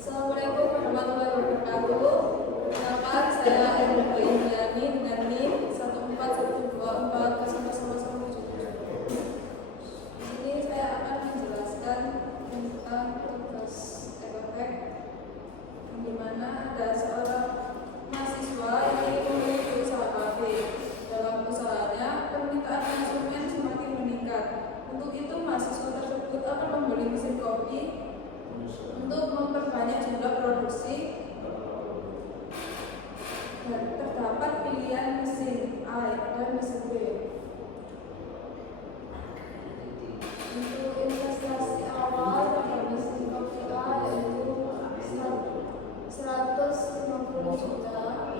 Assalamualaikum warahmatullahi wabarakatuh. Perkenalkan, saya Erina Indriani dengan NIM 141240007. Di sini saya akan menjelaskan tentang tugas EKPEK, di mana ada seorang mahasiswa yang ingin memiliki usaha kafe. Dalam usahanya, permintaan konsumen semakin meningkat. Untuk itu, mahasiswa tersebut akan membeli mesin kopi untuk memperbanyak jumlah produksi, dan terdapat pilihan mesin A dan mesin B. Untuk investasi awal pada mesin kopi A yaitu 150 juta,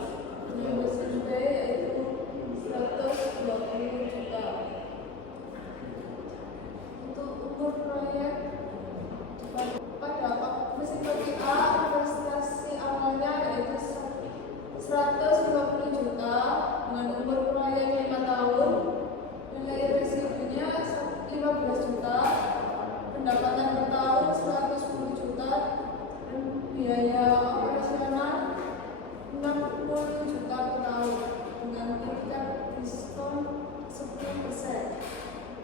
dan mesin B yaitu 120 juta. Untuk umur proyek pada mesin kopi A, investasi awalnya yaitu 150 juta dengan umur proyek 5 tahun, nilai residunya 15 juta, pendapatan per tahun 110 juta, dan biaya operasional 60 juta per tahun dengan tingkat diskon 10%.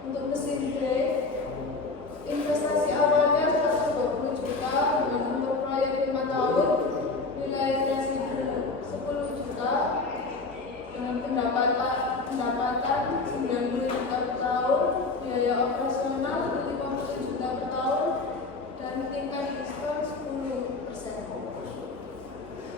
Untuk mesin B, investasi awalnya 120 juta dengan umur proyek 5 tahun, nilai residu 10 juta, dengan pendapatan 90 juta per tahun, biaya operasional 50 juta per tahun, dan tingkat diskon 10%.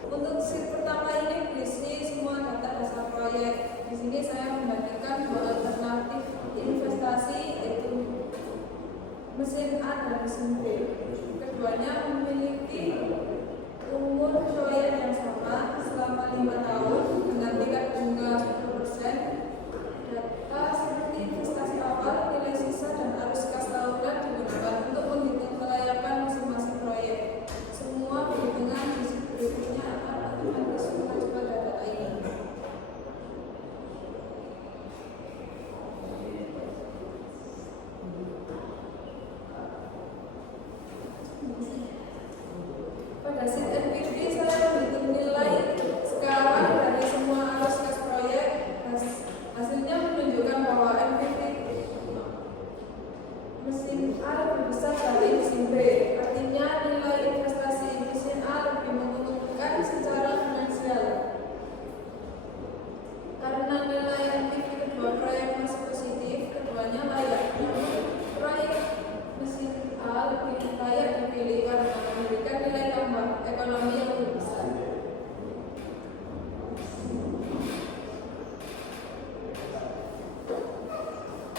Untuk sheet pertama ini berisi semua data dasar proyek. Di sini saya membandingkan dua alternatif investasi, yaitu mesin A dan mesin B. Keduanya memiliki umur proyek yang sama selama 5 tahun dengan tingkat bunga 10%. Data seperti investasi awal, nilai sisa, dan arus kas tahunan digunakan untuk menghitung kelayakan masing-masing proyek. Semua perhitungan di berikutnya akan otomatis mengacu pada data ini. Pada sheet NPV saya menghitung nilai sekarang dari semua arus kas proyek. Hasilnya menunjukkan bahwa NPV mesin A lebih besar dari mesin B. Artinya nilai investasi mesin A lebih menguntungkan secara finansial. Karena nilai NPV kedua proyek masih positif, keduanya layak. Namun proyek mesin A lebih layak dipilih karena memberikan nilai tambah ekonomi yang lebih besar.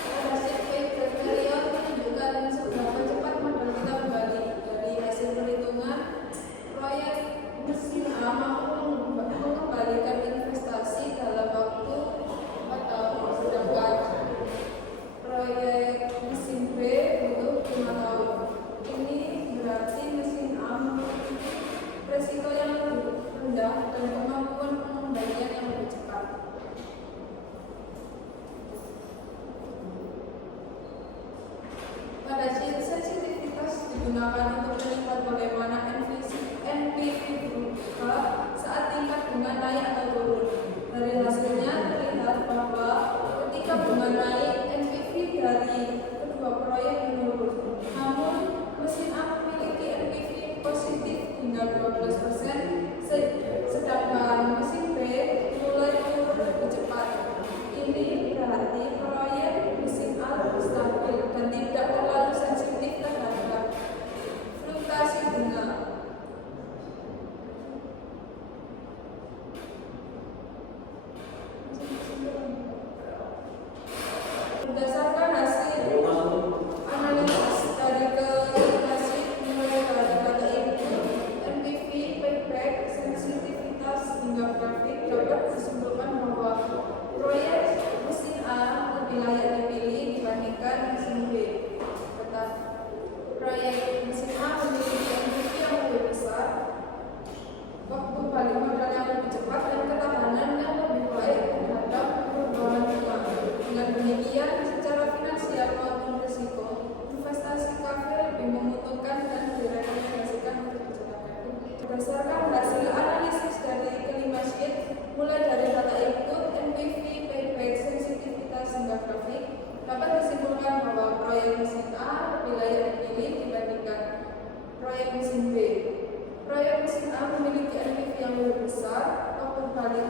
Pada sheet kriteria menunjukkan seberapa cepat modal kita kembali. Dari hasil perhitungan, proyek mesin A mampu mengembalikan investasi dalam waktu 4 tahun, sedangkan proyek mesin B butuh 5 tahun. Ini berarti mesin A memiliki resiko yang lebih rendah dan kemampuan pengembalian yang lebih cepat. Pada sheet sensitivitas digunakan untuk melihat bagaimana NPV berubah saat tingkat bunga naik atau turun. Dari hasilnya terlihat bahwa ketika bunga naik, NPV dari kedua proyek menurun. Namun mesin A memiliki NPV positif hingga 12%, sedangkan mesin B mulai turun lebih cepat. Ini berarti proyek mesin A lebih stabil dan tidak terlalu sensitif terhadap fluktuasi bunga. Berdasarkan hasil analisis dari kelas mulai dari data input, NPV, payback, sensitivity, Berdasarkan hasil analisis dari kelima sheet, mulai dari data input, NPV, payback, sensitivitas, hingga grafik, dapat disimpulkan bahwa proyek mesin A lebih layak dipilih dibandingkan proyek mesin B. Proyek mesin A memiliki NPV yang lebih besar, waktu balik